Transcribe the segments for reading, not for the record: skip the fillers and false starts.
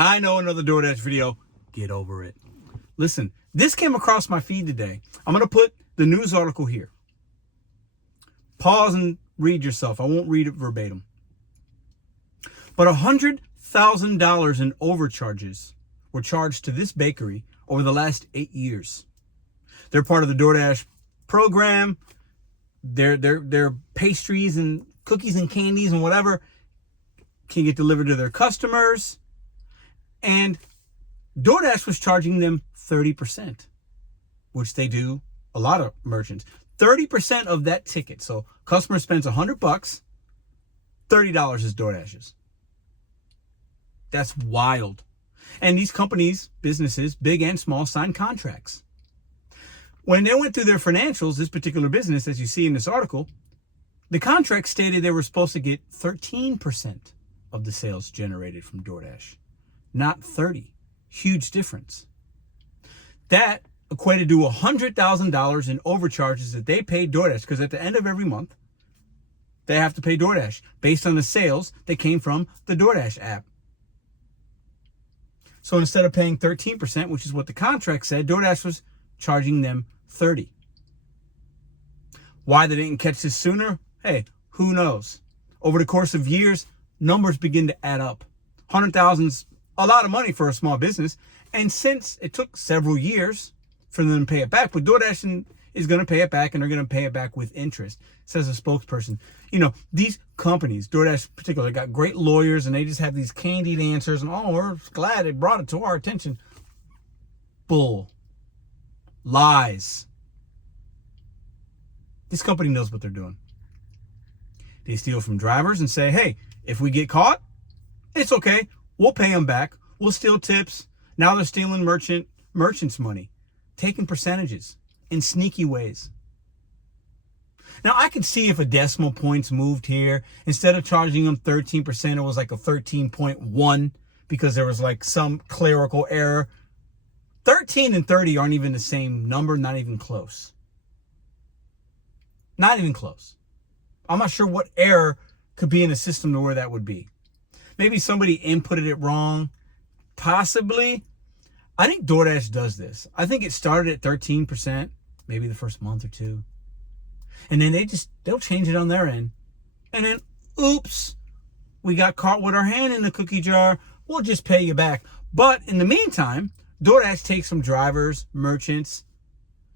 I know, another DoorDash video. Get over it. Listen, this came across my feed today. I'm going to put the news article here. Pause and read yourself. I won't read it verbatim. But $100,000 in overcharges were charged to this bakery over the last 8 years. They're part of the DoorDash program. Their pastries and cookies and candies and whatever can get delivered to their customers. And DoorDash was charging them 30%, which they do a lot of merchants. 30% of that ticket. So customer spends $100, $30 is DoorDash's. That's wild. And these companies, businesses, big and small, sign contracts. When they went through their financials, this particular business, as you see in this article, the contract stated they were supposed to get 13% of the sales generated from DoorDash, not 30. Huge difference. That equated to $100,000 in overcharges that they paid DoorDash, because at the end of every month, they have to pay DoorDash based on the sales that came from the DoorDash app. So instead of paying 13%, which is what the contract said, DoorDash was charging them 30%. Why they didn't catch this sooner? Hey, who knows? Over the course of years, numbers begin to add up. 100,000's a lot of money for a small business. And since it took several years for them to pay it back, but DoorDash is going to pay it back, and they're going to pay it back with interest, says a spokesperson. You know, these companies, DoorDash in particular, got great lawyers, and they just have these candied answers, and oh, we're glad it brought it to our attention. Bull. Lies. This company knows what they're doing. They steal from drivers and say, hey, if we get caught, it's okay. We'll pay them back. We'll steal tips. Now they're stealing merchants' money, taking percentages in sneaky ways. Now, I could see if a decimal points moved here. Instead of charging them 13%, it was like a 13.1 because there was like some clerical error. 13 and 30 aren't even the same number, not even close. Not even close. I'm not sure what error could be in the system to where that would be. Maybe somebody inputted it wrong. Possibly. I think DoorDash does this. I think it started at 13%, maybe the first month or two. And then they'll change it on their end. And then, oops, we got caught with our hand in the cookie jar. We'll just pay you back. But in the meantime, DoorDash takes some drivers, merchants.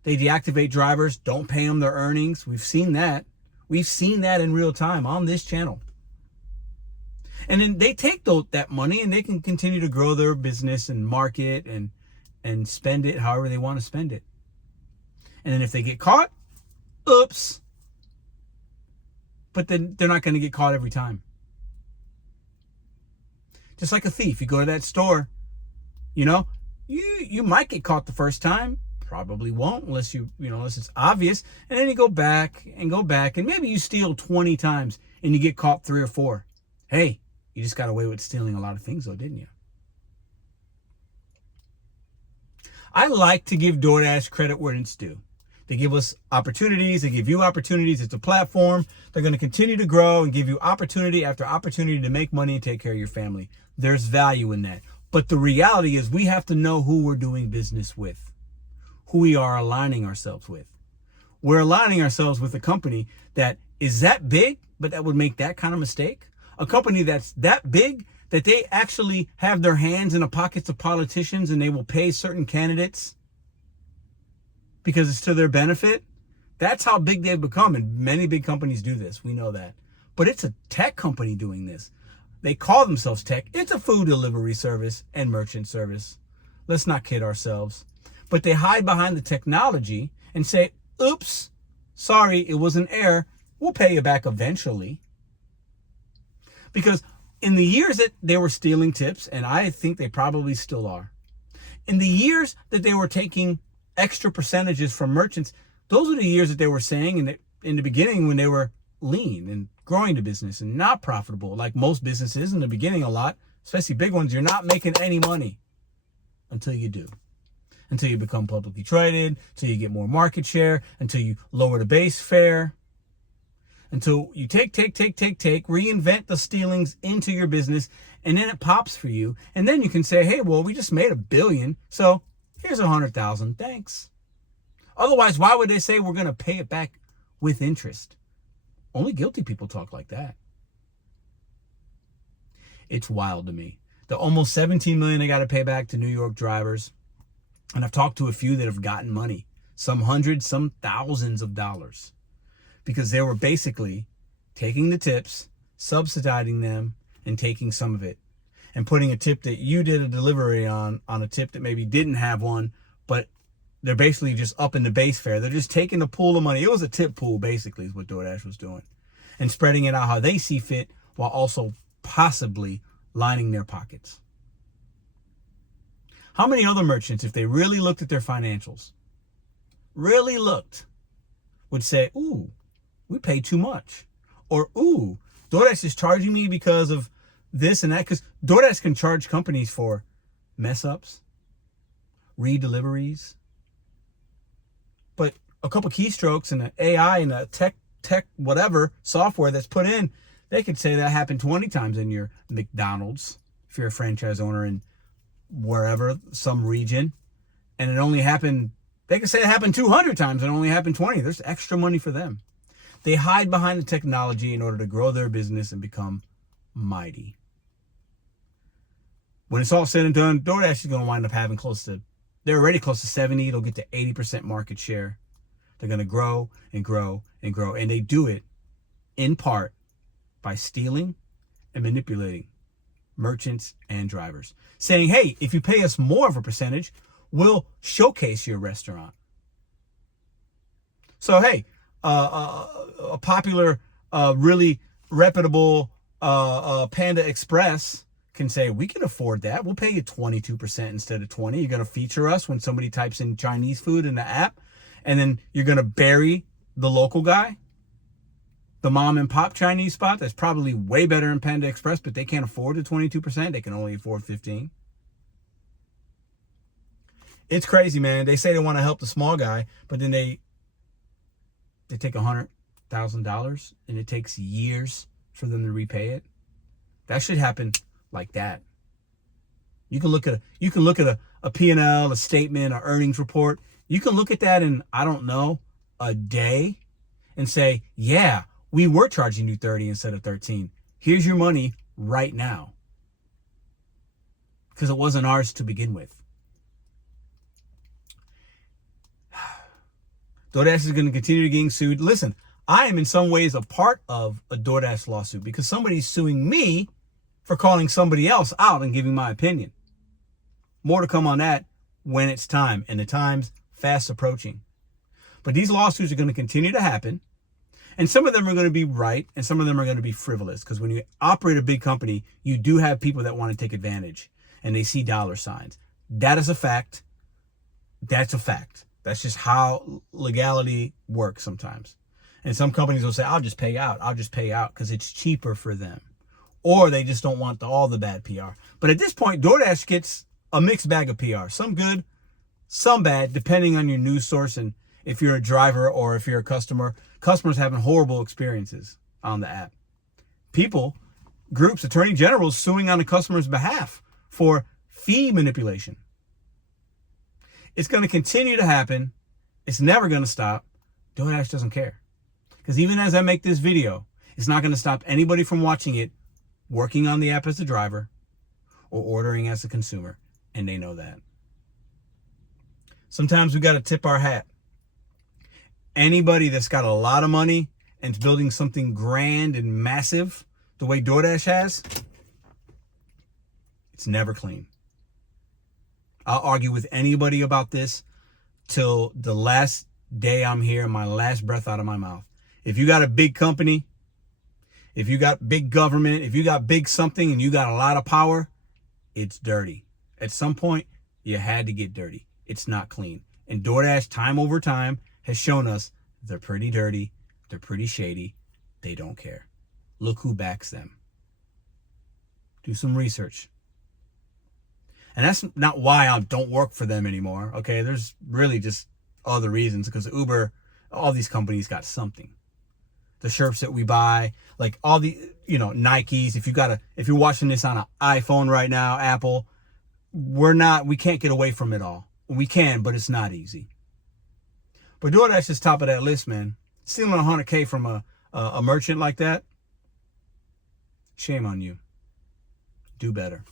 They deactivate drivers, don't pay them their earnings. We've seen that. We've seen that in real time on this channel. And then they take that money and they can continue to grow their business and market and spend it however they want to spend it. And then if they get caught, oops. But then they're not going to get caught every time. Just like a thief. You go to that store, you know, you might get caught the first time. Probably won't unless unless it's obvious. And then you go back, and maybe you steal 20 times and you get caught 3 or 4. Hey, you just got away with stealing a lot of things though, didn't you? I like to give DoorDash credit where it's due. They give us opportunities. They give you opportunities. It's a platform. They're going to continue to grow and give you opportunity after opportunity to make money and take care of your family. There's value in that. But the reality is we have to know who we're doing business with, who we are aligning ourselves with. We're aligning ourselves with a company that is that big, but that would make that kind of mistake. A company that's that big that they actually have their hands in the pockets of politicians and they will pay certain candidates because it's to their benefit. That's how big they've become. And many big companies do this. We know that. But it's a tech company doing this. They call themselves tech. It's a food delivery service and merchant service. Let's not kid ourselves. But they hide behind the technology and say, oops, sorry, it was an error. We'll pay you back eventually. Because in the years that they were stealing tips, and I think they probably still are, in the years that they were taking extra percentages from merchants, those are the years that they were saying in the beginning when they were lean and growing the business and not profitable. Like most businesses in the beginning a lot, especially big ones, you're not making any money until you do. Until you become publicly traded, until you get more market share, until you lower the base fare. until you take, reinvent the stealings into your business, and then it pops for you. And then you can say, hey, well, we just made $1 billion, so here's 100,000, thanks. Otherwise, why would they say we're going to pay it back with interest? Only guilty people talk like that. It's wild to me. The almost 17 million they got to pay back to New York drivers. And I've talked to a few that have gotten money, some hundreds, some thousands of dollars, because they were basically taking the tips, subsidizing them, and taking some of it, and putting a tip that you did a delivery on a tip that maybe didn't have one, but they're basically just upping the base fare. They're just taking the pool of money. It was a tip pool, basically, is what DoorDash was doing, and spreading it out how they see fit, while also possibly lining their pockets. How many other merchants, if they really looked at their financials, would say, ooh, we pay too much? Or, ooh, DoorDash is charging me because of this and that? Because DoorDash can charge companies for mess ups, redeliveries. But a couple keystrokes and an AI and a tech whatever software that's put in, they could say that happened 20 times in your McDonald's, if you're a franchise owner in wherever, some region, and it only happened, they could say it happened 200 times and it only happened 20. There's extra money for them. They hide behind the technology in order to grow their business and become mighty. When it's all said and done, DoorDash is going to wind up having they're already close to 70. They'll get to 80% market share. They're going to grow and grow and grow. And they do it in part by stealing and manipulating merchants and drivers, saying, hey, if you pay us more of a percentage, we'll showcase your restaurant. So, hey, a popular, really reputable Panda Express can say, we can afford that. We'll pay you 22% instead of 20. You're going to feature us when somebody types in Chinese food in the app, and then you're going to bury the local guy, the mom and pop Chinese spot that's probably way better than Panda Express, but they can't afford the 22%. They can only afford 15%. It's crazy, man. They say they want to help the small guy, but then they take $100,000 and it takes years for them to repay it. That should happen like that. You can look at a P&L, a statement, an earnings report. You can look at that in, I don't know, a day and say, yeah, we were charging you 30 instead of 13. Here's your money right now. Because it wasn't ours to begin with. DoorDash is going to continue getting sued. Listen, I am in some ways a part of a DoorDash lawsuit because somebody's suing me for calling somebody else out and giving my opinion. More to come on that when it's time, and the time's fast approaching. But these lawsuits are going to continue to happen, and some of them are going to be right, and some of them are going to be frivolous, because when you operate a big company, you do have people that want to take advantage, and they see dollar signs. That is a fact. That's a fact. That's just how legality works sometimes. And some companies will say, I'll just pay out because it's cheaper for them. Or they just don't want all the bad PR. But at this point, DoorDash gets a mixed bag of PR. Some good, some bad, depending on your news source and if you're a driver or if you're a customer. Customers having horrible experiences on the app. People, groups, attorney generals suing on the customer's behalf for fee manipulation. It's going to continue to happen. It's never going to stop. DoorDash doesn't care. Because even as I make this video, it's not going to stop anybody from watching it, working on the app as a driver, or ordering as a consumer. And they know that. Sometimes we got to tip our hat. Anybody that's got a lot of money and is building something grand and massive, the way DoorDash has, it's never clean. I'll argue with anybody about this till the last day I'm here, my last breath out of my mouth. If you got a big company, if you got big government, if you got big something and you got a lot of power, it's dirty. At some point, you had to get dirty. It's not clean. And DoorDash, time over time, has shown us they're pretty dirty, they're pretty shady, they don't care. Look who backs them. Do some research. And that's not why I don't work for them anymore, okay? There's really just other reasons, because Uber, all these companies got something. the shirts that we buy, like all the, Nikes. If you're watching this on an iPhone right now, Apple, we can't get away from it all. We can, but it's not easy. But DoorDash is top of that list, man. Stealing $100K from a merchant like that, shame on you. Do better.